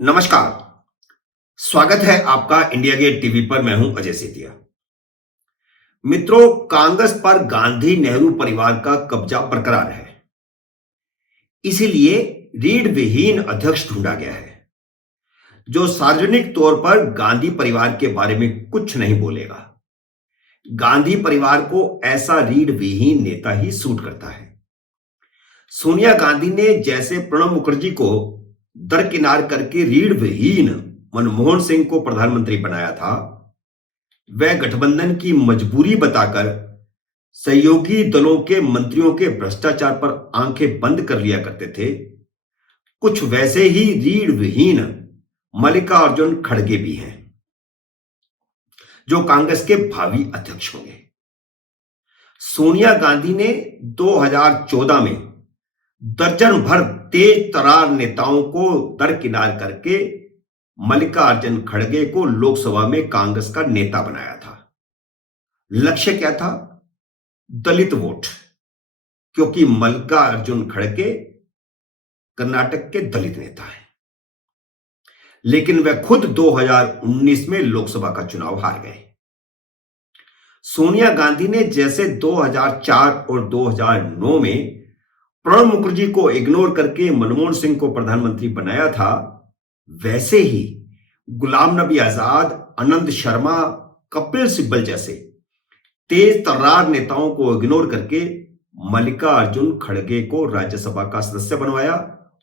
नमस्कार। स्वागत है आपका इंडिया गेट टीवी पर। मैं हूं अजय सेतिया। मित्रों, कांग्रेस पर गांधी नेहरू परिवार का कब्जा बरकरार है, इसीलिए रीढ़ विहीन अध्यक्ष ढूंढा गया है जो सार्वजनिक तौर पर गांधी परिवार के बारे में कुछ नहीं बोलेगा। गांधी परिवार को ऐसा रीढ़ विहीन नेता ही सूट करता है। सोनिया गांधी ने जैसे प्रणब मुखर्जी को दरकिनार करके रीढ़ विहीन मनमोहन सिंह को प्रधानमंत्री बनाया था, वह गठबंधन की मजबूरी बताकर सहयोगी दलों के मंत्रियों के भ्रष्टाचार पर आंखें बंद कर लिया करते थे। कुछ वैसे ही रीढ़ विहीन मल्लिकार्जुन खड़गे भी हैं जो कांग्रेस के भावी अध्यक्ष होंगे। सोनिया गांधी ने 2014 में दर्जन भर तेज तरार नेताओं को दरकिनार करके मल्लिकार्जुन खड़गे को लोकसभा में कांग्रेस का नेता बनाया था। लक्ष्य क्या था? दलित वोट, क्योंकि मल्लिकार्जुन खड़गे कर्नाटक के दलित नेता हैं। लेकिन वह खुद 2019 में लोकसभा का चुनाव हार गए। सोनिया गांधी ने जैसे 2004 और 2009 में प्रणब मुखर्जी को इग्नोर करके मनमोहन सिंह को प्रधानमंत्री बनाया था, वैसे ही गुलाम नबी आजाद, आनंद शर्मा, कपिल सिब्बल जैसे तेज तर्रार नेताओं को इग्नोर करके मल्लिकार्जुन खड़गे को राज्यसभा का सदस्य बनवाया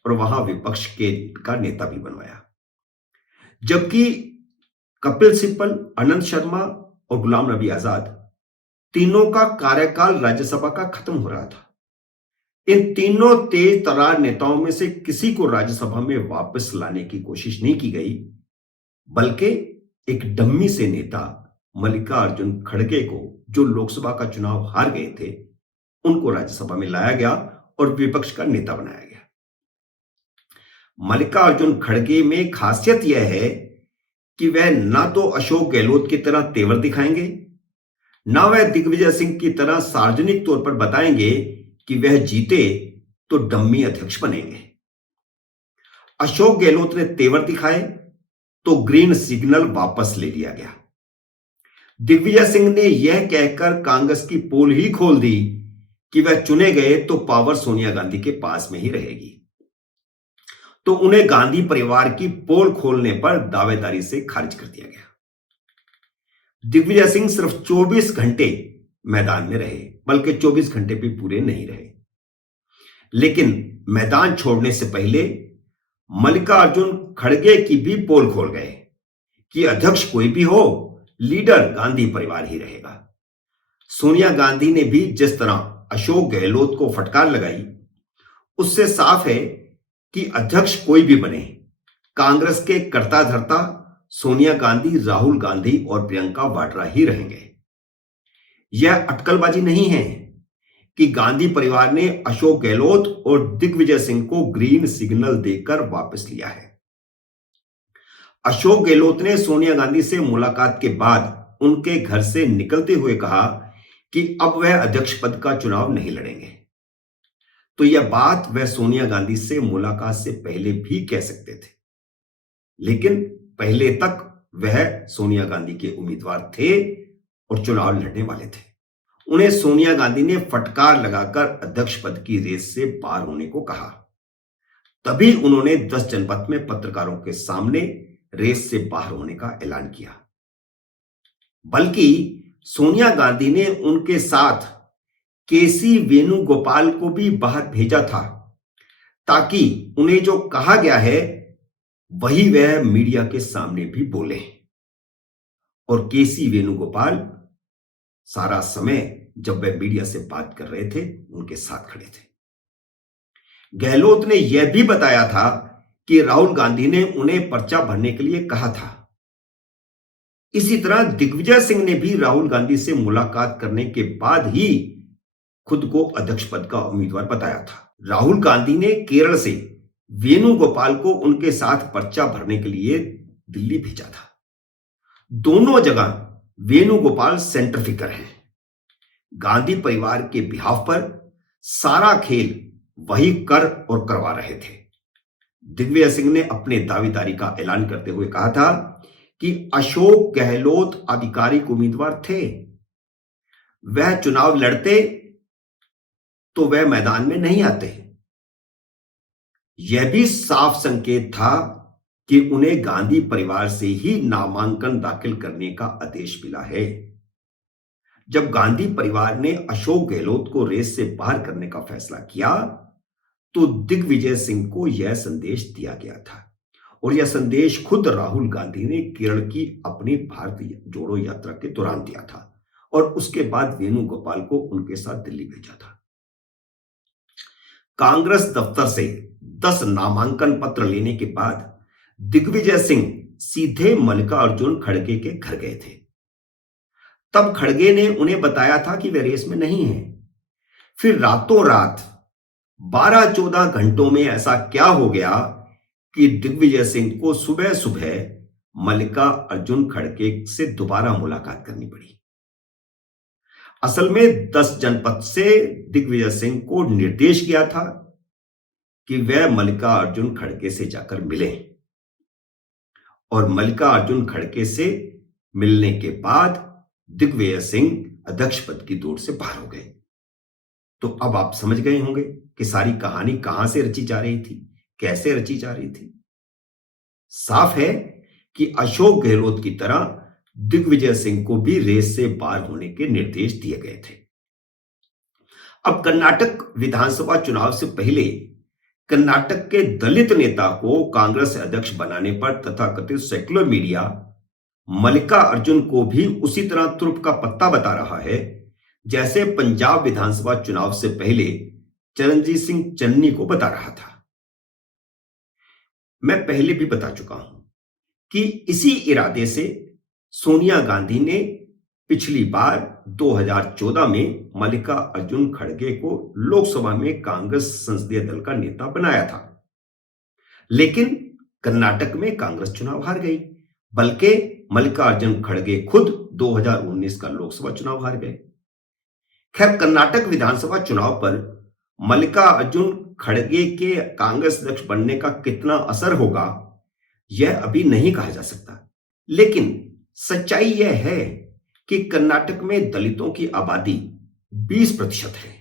और वहां विपक्ष के का नेता भी बनवाया। जबकि कपिल सिब्बल, आनंद शर्मा और गुलाम नबी आजाद तीनों का कार्यकाल राज्यसभा का खत्म हो रहा था। इन तीनों तेज तर्रार नेताओं में से किसी को राज्यसभा में वापस लाने की कोशिश नहीं की गई, बल्कि एक डम्मी से नेता मल्लिकार्जुन खड़गे को, जो लोकसभा का चुनाव हार गए थे, उनको राज्यसभा में लाया गया और विपक्ष का नेता बनाया गया। मल्लिकार्जुन खड़गे में खासियत यह है कि वह ना तो अशोक गहलोत की तरह तेवर दिखाएंगे, ना वह दिग्विजय सिंह की तरह सार्वजनिक तौर पर बताएंगे कि वह जीते तो डम्मी अध्यक्ष बनेंगे। अशोक गहलोत ने तेवर दिखाए तो ग्रीन सिग्नल वापस ले लिया गया। दिग्विजय सिंह ने यह कहकर कांग्रेस की पोल ही खोल दी कि वह चुने गए तो पावर सोनिया गांधी के पास में ही रहेगी, तो उन्हें गांधी परिवार की पोल खोलने पर दावेदारी से खारिज कर दिया गया। दिग्विजय सिंह सिर्फ 24 घंटे मैदान में रहे, बल्कि 24 घंटे भी पूरे नहीं रहे। लेकिन मैदान छोड़ने से पहले मल्लिकार्जुन खड़गे की भी पोल खोल गए कि अध्यक्ष कोई भी हो, लीडर गांधी परिवार ही रहेगा। सोनिया गांधी ने भी जिस तरह अशोक गहलोत को फटकार लगाई, उससे साफ है कि अध्यक्ष कोई भी बने, कांग्रेस के कर्ता धर्ता सोनिया गांधी, राहुल गांधी और प्रियंका वाड्रा ही रहेंगे। यह अटकलबाजी नहीं है कि गांधी परिवार ने अशोक गहलोत और दिग्विजय सिंह को ग्रीन सिग्नल देकर वापस लिया है। अशोक गहलोत ने सोनिया गांधी से मुलाकात के बाद उनके घर से निकलते हुए कहा कि अब वह अध्यक्ष पद का चुनाव नहीं लड़ेंगे। तो यह बात वह सोनिया गांधी से मुलाकात से पहले भी कह सकते थे, लेकिन पहले तक वह सोनिया गांधी के उम्मीदवार थे और चुनाव लड़ने वाले थे। उन्हें सोनिया गांधी ने फटकार लगाकर अध्यक्ष पद की रेस से बाहर होने को कहा। तभी उन्होंने 10 जनपथ में पत्रकारों के सामने रेस से बाहर होने का ऐलान किया। बल्कि सोनिया गांधी ने उनके साथ केसी वेणुगोपाल को भी बाहर भेजा था, ताकि उन्हें जो कहा गया है वही वह मीडिया के सामने भी बोले। और केसी वेणुगोपाल सारा समय जब वह मीडिया से बात कर रहे थे, उनके साथ खड़े थे। गहलोत ने यह भी बताया था कि राहुल गांधी ने उन्हें पर्चा भरने के लिए कहा था। इसी तरह दिग्विजय सिंह ने भी राहुल गांधी से मुलाकात करने के बाद ही खुद को अध्यक्ष पद का उम्मीदवार बताया था। राहुल गांधी ने केरल से वेणुगोपाल को उनके साथ पर्चा भरने के लिए दिल्ली भेजा था। दोनों जगह वेणुगोपाल सेंटर फिगर हैं। गांधी परिवार के बिहाफ पर सारा खेल वही कर और करवा रहे थे। दिग्विजय सिंह ने अपने दावेदारी का ऐलान करते हुए कहा था कि अशोक गहलोत आधिकारिक उम्मीदवार थे, वह चुनाव लड़ते तो वह मैदान में नहीं आते। यह भी साफ संकेत था कि उन्हें गांधी परिवार से ही नामांकन दाखिल करने का आदेश मिला है। जब गांधी परिवार ने अशोक गहलोत को रेस से बाहर करने का फैसला किया तो दिग्विजय सिंह को यह संदेश दिया गया था, और यह संदेश खुद राहुल गांधी ने केरल की अपनी भारत जोड़ो यात्रा के दौरान दिया था, और उसके बाद वेणुगोपाल को उनके साथ दिल्ली भेजा था। कांग्रेस दफ्तर से 10 नामांकन पत्र लेने के बाद दिग्विजय सिंह सीधे मल्लिकार्जुन खड़गे के घर गए थे। तब खड़गे ने उन्हें बताया था कि वे रेस में नहीं हैं। फिर रातों रात 12-14 घंटों में ऐसा क्या हो गया कि दिग्विजय सिंह को सुबह सुबह मल्लिकार्जुन खड़गे से दोबारा मुलाकात करनी पड़ी। असल में 10 जनपद से दिग्विजय सिंह को निर्देश किया था कि वह मल्लिकार्जुन खड़गे से जाकर मिलें, और मल्लिकार्जुन खड़गे से मिलने के बाद दिग्विजय सिंह अध्यक्ष पद की दौड़ से बाहर हो गए। तो अब आप समझ गए होंगे कि सारी कहानी कहां से रची जा रही थी, कैसे रची जा रही थी। साफ है कि अशोक गहलोत की तरह दिग्विजय सिंह को भी रेस से बाहर होने के निर्देश दिए गए थे। अब कर्नाटक विधानसभा चुनाव से पहले कर्नाटक के दलित नेता को कांग्रेस अध्यक्ष बनाने पर तथाकथित सेक्युलर मीडिया मल्लिकार्जुन को भी उसी तरह तुरुप का पत्ता बता रहा है जैसे पंजाब विधानसभा चुनाव से पहले चरणजीत सिंह चन्नी को बता रहा था। मैं पहले भी बता चुका हूं कि इसी इरादे से सोनिया गांधी ने पिछली बार 2014 में मल्लिकार्जुन खड़गे को लोकसभा में कांग्रेस संसदीय दल का नेता बनाया था, लेकिन कर्नाटक में कांग्रेस चुनाव हार गई, बल्कि मल्लिकार्जुन खड़गे खुद 2019 का लोकसभा चुनाव हार गए। खैर, कर्नाटक विधानसभा चुनाव पर मल्लिकार्जुन खड़गे के कांग्रेस अध्यक्ष बनने का कितना असर होगा यह अभी नहीं कहा जा सकता, लेकिन सच्चाई यह है कि कर्नाटक में दलितों की आबादी 20% है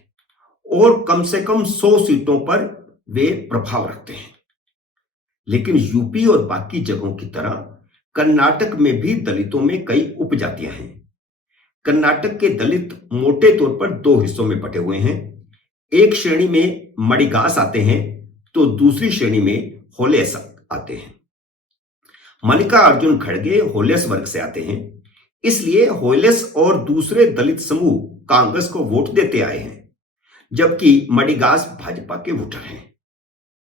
और कम से कम 100 सीटों पर वे प्रभाव रखते हैं। लेकिन यूपी और बाकी जगहों की तरह कर्नाटक में भी दलितों में कई उपजातियां हैं। कर्नाटक के दलित मोटे तौर पर 2 हिस्सों में बटे हुए हैं। एक श्रेणी में मडिगास आते हैं तो दूसरी श्रेणी में होलेस आते हैं। मल्लिकार्जुन खड़गे होलेस वर्ग से आते हैं, इसलिए होलेस और दूसरे दलित समूह कांग्रेस को वोट देते आए हैं, जबकि मडिगास भाजपा के वोटर हैं।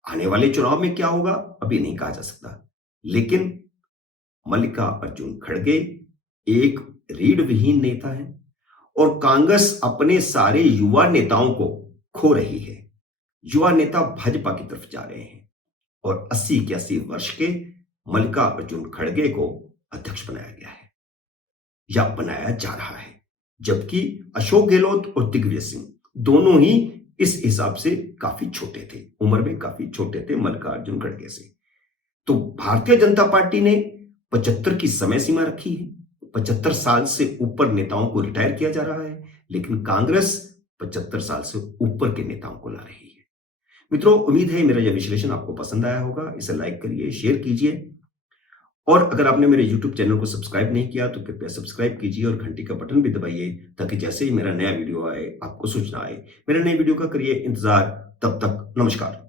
आने वाले चुनाव में क्या होगा अभी नहीं कहा जा सकता, लेकिन मल्लिकार्जुन खड़गे एक रीढ़ विहीन नेता है और कांग्रेस अपने सारे युवा नेताओं को खो रही है। युवा नेता भाजपा की तरफ जा रहे हैं और 80-81 वर्ष के मल्लिकार्जुन खड़गे को अध्यक्ष बनाया गया है या बनाया जा रहा है, जबकि अशोक गहलोत और दिग्विजय सिंह दोनों ही इस हिसाब से काफी छोटे थे, उम्र में काफी छोटे थे मल्लिकार्जुन खड़गे से। तो भारतीय जनता पार्टी ने 75 की समय सीमा रखी है, 75 साल से ऊपर नेताओं को रिटायर किया जा रहा है, लेकिन कांग्रेस 75 साल से ऊपर के नेताओं को ला रही है। मित्रों, उम्मीद है मेरा यह विश्लेषण आपको पसंद आया होगा। इसे लाइक करिए, शेयर कीजिए, और अगर आपने मेरे YouTube चैनल को सब्सक्राइब नहीं किया तो कृपया सब्सक्राइब कीजिए और घंटी का बटन भी दबाइए, ताकि जैसे ही मेरा नया वीडियो आए आपको सूचना आए। मेरे नए वीडियो का करिए इंतजार। तब तक नमस्कार।